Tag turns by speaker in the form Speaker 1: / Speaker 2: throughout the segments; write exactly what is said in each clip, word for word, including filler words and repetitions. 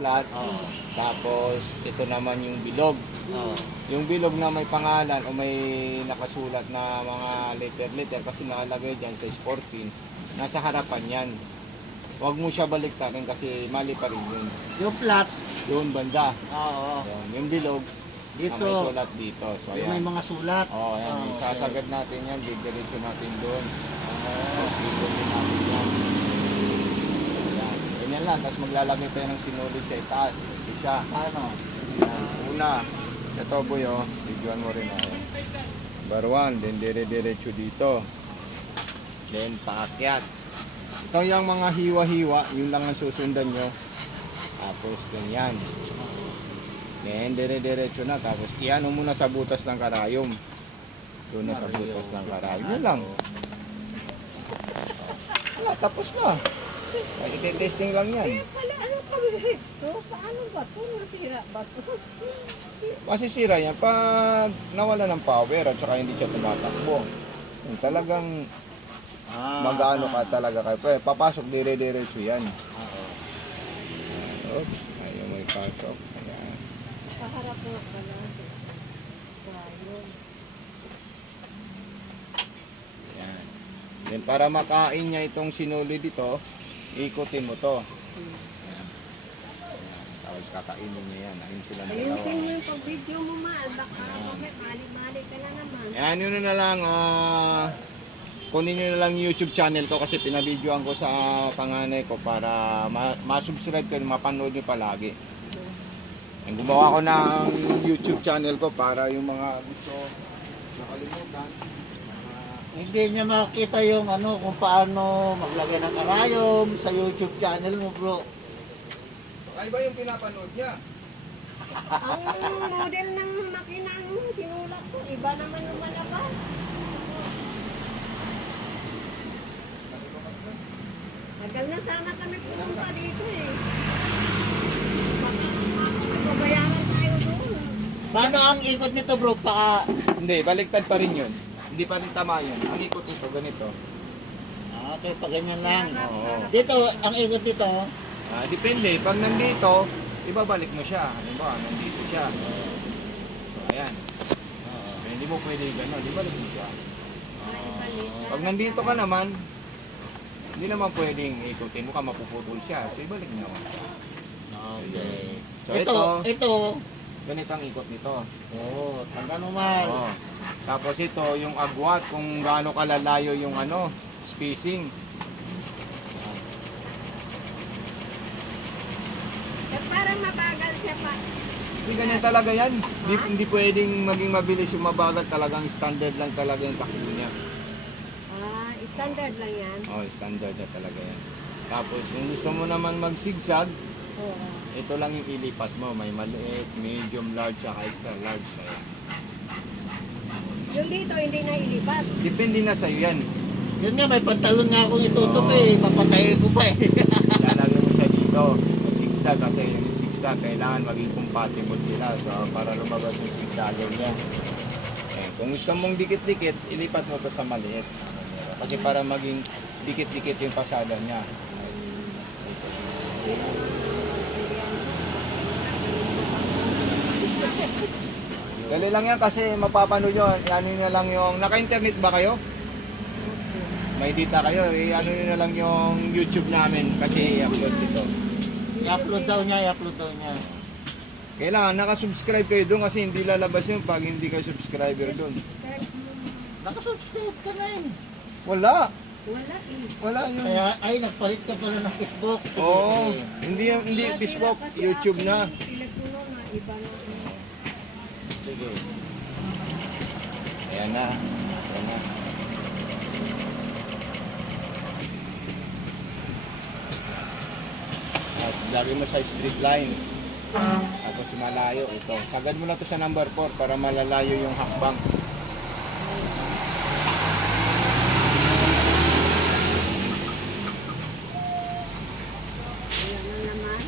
Speaker 1: plat.
Speaker 2: Oo.
Speaker 1: Tapos ito naman yung bilog.
Speaker 2: Oo.
Speaker 1: Yung bilog na may pangalan o may nakasulat na mga letter-letter kasi nakalagay dyan sa sporting, nasa harapan yan. Huwag mo siya baliktarin kasi mali pa rin yun.
Speaker 2: Yung flat.
Speaker 1: Yung banda.
Speaker 2: Oo.
Speaker 1: Yun. Yung bilog,
Speaker 2: Dito.
Speaker 1: na may sulat dito. So,
Speaker 2: Yung may
Speaker 1: ayan.
Speaker 2: mga sulat.
Speaker 1: Oh, ayan.
Speaker 2: Ah, okay.
Speaker 1: Sasagad natin yan. Didiretso natin doon.
Speaker 2: Oo.
Speaker 1: Tapos bigyan natin yan. Ayan. Ganyan lang. Tapos maglalagay tayo ng sinulid sa itaas. Ito siya.
Speaker 2: Paano?
Speaker 1: Ayan. Una. Ito boy oh. Bigyan mo rin oh. Number one. Then dire-diretso dito. Then paakyat. Ito yung mga hiwa-hiwa. Yun lang ang susundan nyo. Tapos ganyan. Then dire-diretso na. Tapos iyan muna sa butas ng karayom. Doon na sa butas ng karayom. Yun lang. Wala, tapos na. I-testing lang yan.
Speaker 3: Kaya pala, ano kami ito? Paano ba ito? Nasira ba ito?
Speaker 1: Masisira yan pag nawala ng power at saka hindi siya tumatakbo. Yung talagang
Speaker 2: Ah,
Speaker 1: mag-ano ka talaga kayo. Pwede, papasok dire-diretso yan.
Speaker 2: Oo.
Speaker 1: Oops, ayaw mo ipasok. Ayan.
Speaker 3: Paharap nga pala. Ayun.
Speaker 1: Ayan. Then para makain niya itong sinuli dito, ikutin mo to.
Speaker 3: Hmm.
Speaker 1: Ayan. Ayan. Tapos kakainin niya yan. Ayun sila na
Speaker 3: Ayun
Speaker 1: dalawa.
Speaker 3: din yung pag-video mo ma. Baka mamaya mali-mali ka na naman.
Speaker 1: Ayan, yun na lang. ah kunin nyo na lang yung YouTube channel ko kasi pinabidyoan ko sa panganay ko para ma- ma-subscribe kayo, mapanood nyo palagi. Ayan, gumawa ko ng YouTube channel ko para yung mga gusto nakalimutan. ah,
Speaker 2: Hindi niya makita yung ano kung paano maglagay ng karayom sa YouTube channel mo, bro.
Speaker 1: Ay ba yung pinapanood niya?
Speaker 3: Ang model ng makina ang sinulat ko, iba naman lumalabas. Tagal na sana kami pumunta dito eh. Baka mabayaran tayo doon.
Speaker 2: Paano ang ikot nito, bro? Paka...
Speaker 1: Hindi, baliktad pa rin yun. Hindi pa rin tama yun. Ang ikot nito, ganito.
Speaker 2: Ah, okay, pa ganyan lang.
Speaker 1: Oo.
Speaker 2: Dito, ang ikot dito,
Speaker 1: Ah, depende. Pag nandito, ibabalik mo siya. Halimbawa, nandito siya. So, ayan. Eh, hindi mo pwede gano'n. Ibalik mo siya. Pag nandito ka naman, hindi naman pwedeng ikutin mo ka, mapuputol siya. So, ibalik mo naman siya.
Speaker 2: okay.
Speaker 1: So,
Speaker 2: ito,
Speaker 1: ito,
Speaker 2: ito,
Speaker 1: ganito ang ikot nito.
Speaker 2: oh, tanda normal.
Speaker 1: Oo. Tapos ito, yung agwat, kung gaano kalalayo yung ano, spacing.
Speaker 3: Eh, parang mabagal siya pa.
Speaker 1: Hindi ganyan talaga yan. Hindi, hindi pwedeng maging mabilis yung mabagal. Talagang standard lang talaga yung takbo niya.
Speaker 3: Ah, standard lang yan.
Speaker 1: Oh, standard na talaga yan. Tapos, kung gusto mo naman mag-zigzag,
Speaker 3: Oo.
Speaker 1: ito lang yung ilipat mo. May maliit, medium, large, saka extra large. Ayan.
Speaker 3: Yung dito, hindi na ilipat.
Speaker 1: Depende na sa'yo yan.
Speaker 2: Yun nga, may pantalon nga akong itutok
Speaker 1: Oo.
Speaker 2: eh. Papatayin ko pa eh.
Speaker 1: Lalagay mo siya dito. Zigzag kasi yung zigzag, kailangan maging compatible sila. So, para lumabas yung zigzagger niya. Eh, kung gusto mong dikit-dikit, ilipat mo to sa maliit. Kasi para maging dikit-dikit yung pasada niya. Dali lang yan kasi mapapanood nyo. Ano nyo lang yung... Naka-internet ba kayo? May data kayo. Eh, ano nyo na lang yung YouTube namin kasi i-upload dito.
Speaker 2: I-upload daw niya, i-upload daw niya.
Speaker 1: Kailangan nakasubscribe kayo doon kasi hindi lalabas yun pag hindi kayo subscriber doon.
Speaker 2: Nakasubscribe ka na eh.
Speaker 1: Wala.
Speaker 3: Wala eh.
Speaker 1: Wala yun.
Speaker 2: Kaya, ay, nagpalit ka pala ng Facebook. Sige,
Speaker 1: Oo.
Speaker 2: sige.
Speaker 1: Hindi, hindi
Speaker 3: Natira
Speaker 1: Facebook,
Speaker 3: kasi
Speaker 1: YouTube
Speaker 3: ako
Speaker 1: na.
Speaker 3: yung telepono na iba na.
Speaker 1: Sige. Ayan na. Ayan na. At lagay mo sa street line. Tapos malayo ito. Sagad mo na to sa number four para malalayo yung hakbang.
Speaker 3: Wala na naman.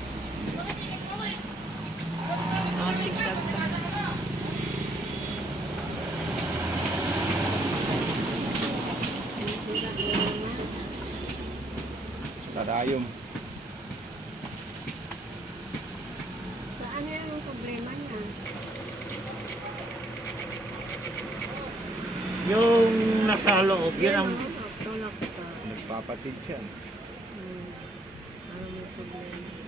Speaker 3: Ah, sigsag pa.
Speaker 1: Karayom.
Speaker 2: nasa loob. Yun ang...
Speaker 3: Tulak ka.
Speaker 1: Nagpapatid siya.
Speaker 3: Hmm. Ano may problema?